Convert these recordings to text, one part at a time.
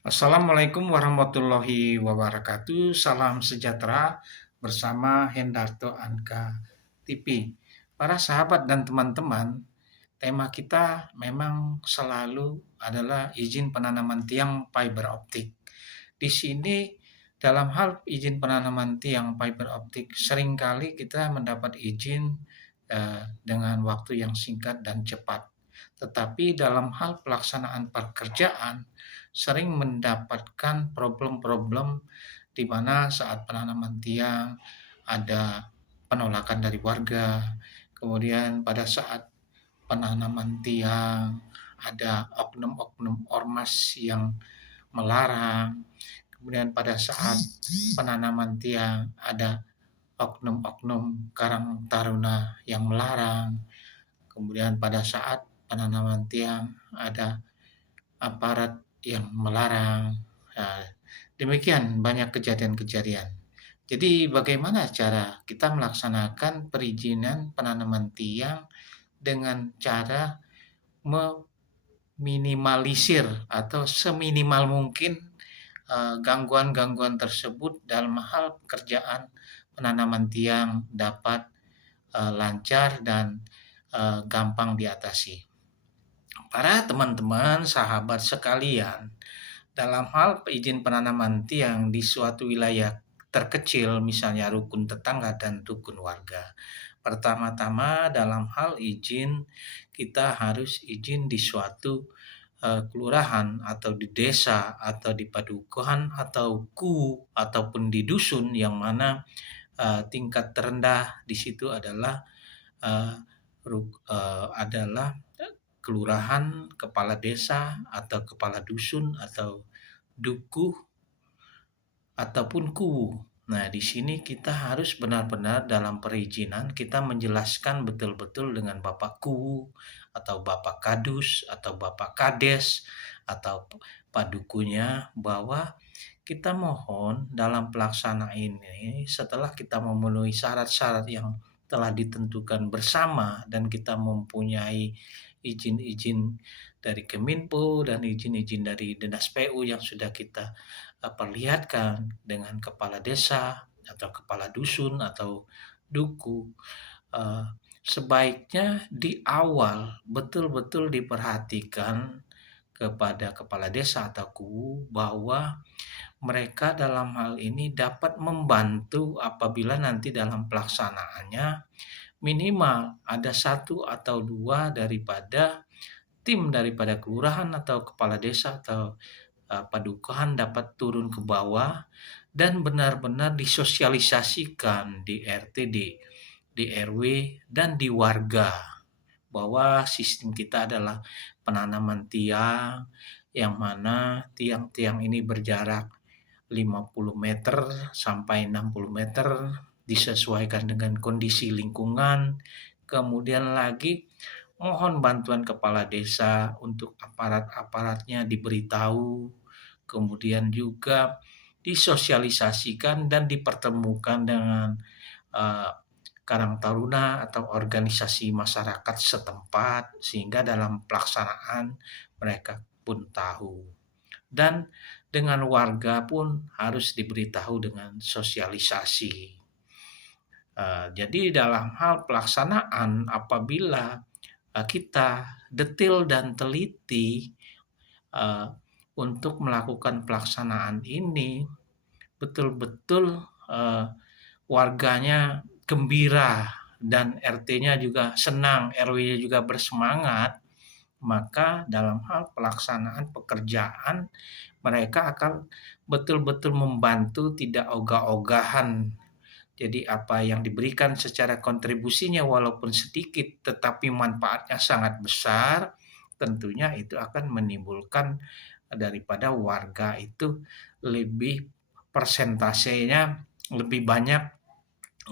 Assalamualaikum warahmatullahi wabarakatuh. Salam sejahtera bersama Hendarto Anka TV. Para sahabat dan teman-teman, tema kita memang selalu adalah izin penanaman tiang fiber optik. Di sini dalam hal izin penanaman tiang fiber optik seringkali kita mendapat izin dengan waktu yang singkat dan cepat. Tetapi dalam hal pelaksanaan pekerjaan sering mendapatkan problem-problem di mana saat penanaman tiang ada penolakan dari warga, kemudian pada saat penanaman tiang ada oknum-oknum ormas yang melarang, kemudian pada saat penanaman tiang ada oknum-oknum karang taruna yang melarang, kemudian pada saat penanaman tiang ada aparat yang melarang. Nah, demikian banyak kejadian-kejadian. Jadi bagaimana cara kita melaksanakan perizinan penanaman tiang dengan cara meminimalisir atau seminimal mungkin gangguan-gangguan tersebut dalam hal pekerjaan penanaman tiang dapat lancar dan gampang diatasi. Para teman-teman, sahabat sekalian, dalam hal izin penanaman tiang di suatu wilayah terkecil, misalnya rukun tetangga dan rukun warga. Pertama-tama dalam hal izin, kita harus izin di suatu kelurahan atau di desa atau di padukuhan atau ataupun di dusun yang mana tingkat terendah di situ adalah eh, adalah kelurahan, kepala desa atau kepala dusun atau dukuh ataupun kuwu. Nah, di sini kita harus benar-benar dalam perizinan kita menjelaskan betul-betul dengan Bapak Kuwu atau Bapak Kadus atau Bapak Kades atau padukunya bahwa kita mohon dalam pelaksanaan ini setelah kita memenuhi syarat-syarat yang telah ditentukan bersama dan kita mempunyai izin-izin dari Keminfo dan izin-izin dari Dinas PU yang sudah kita perlihatkan dengan kepala desa atau kepala dusun atau duku, eee, sebaiknya di awal betul-betul diperhatikan kepada kepala desa atau kuwu bahwa mereka dalam hal ini dapat membantu apabila nanti dalam pelaksanaannya minimal ada satu atau 2 daripada tim daripada kelurahan atau kepala desa atau padukuhan dapat turun ke bawah dan benar-benar disosialisasikan di RT, di RW, dan di warga bahwa sistem kita adalah penanaman tiang yang mana tiang-tiang ini berjarak 50 meter sampai 60 meter disesuaikan dengan kondisi lingkungan. Kemudian lagi mohon bantuan kepala desa untuk aparat-aparatnya diberitahu, kemudian juga disosialisasikan dan dipertemukan dengan eh, Karang Taruna atau organisasi masyarakat setempat sehingga dalam pelaksanaan mereka pun tahu. Dan dengan warga pun harus diberitahu dengan sosialisasi. Jadi dalam hal pelaksanaan apabila kita detail dan teliti uh, untuk melakukan pelaksanaan ini betul-betul warganya gembira dan RT-nya juga senang, RW-nya juga bersemangat, maka dalam hal pelaksanaan pekerjaan mereka akan betul-betul membantu tidak ogah-ogahan. Jadi apa yang diberikan secara kontribusinya walaupun sedikit tetapi manfaatnya sangat besar, tentunya itu akan menimbulkan daripada warga itu lebih persentasenya lebih banyak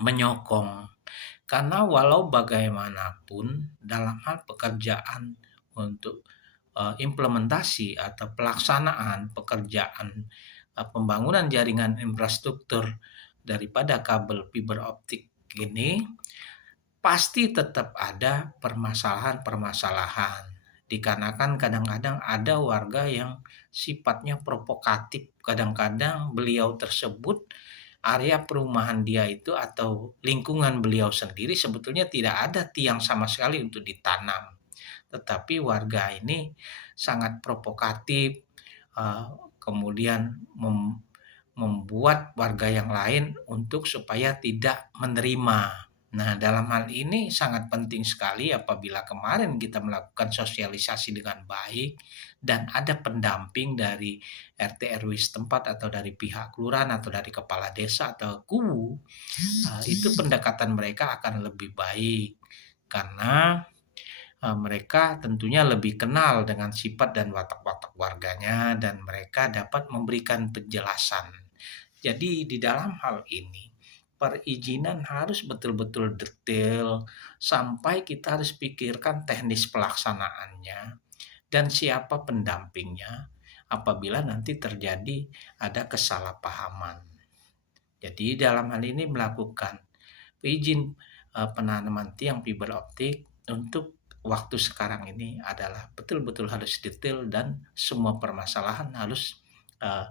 menyokong. Karena walau bagaimanapun dalam hal pekerjaan untuk implementasi atau pelaksanaan pekerjaan pembangunan jaringan infrastruktur daripada kabel fiber optik ini pasti tetap ada permasalahan-permasalahan. Dikarenakan kadang-kadang ada warga yang sifatnya provokatif, kadang-kadang beliau tersebut area perumahan dia itu atau lingkungan beliau sendiri sebetulnya tidak ada tiang sama sekali untuk ditanam. Tetapi warga ini sangat provokatif, kemudian membuat warga yang lain untuk supaya tidak menerima. Nah, dalam hal ini sangat penting sekali apabila kemarin kita melakukan sosialisasi dengan baik dan ada pendamping dari RT RW setempat atau dari pihak kelurahan atau dari kepala desa atau KUW, itu pendekatan mereka akan lebih baik karena mereka tentunya lebih kenal dengan sifat dan watak-watak warganya dan mereka dapat memberikan penjelasan. Jadi di dalam hal ini, perizinan harus betul-betul detail sampai kita harus pikirkan teknis pelaksanaannya dan siapa pendampingnya apabila nanti terjadi ada kesalahpahaman. Jadi dalam hal ini melakukan izin penanaman tiang fiber optik untuk waktu sekarang ini adalah betul-betul harus detail dan semua permasalahan harus eh,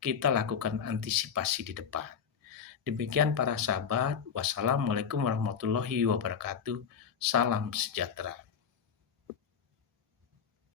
kita lakukan antisipasi di depan. Demikian para sahabat, wassalamualaikum warahmatullahi wabarakatuh. Salam sejahtera.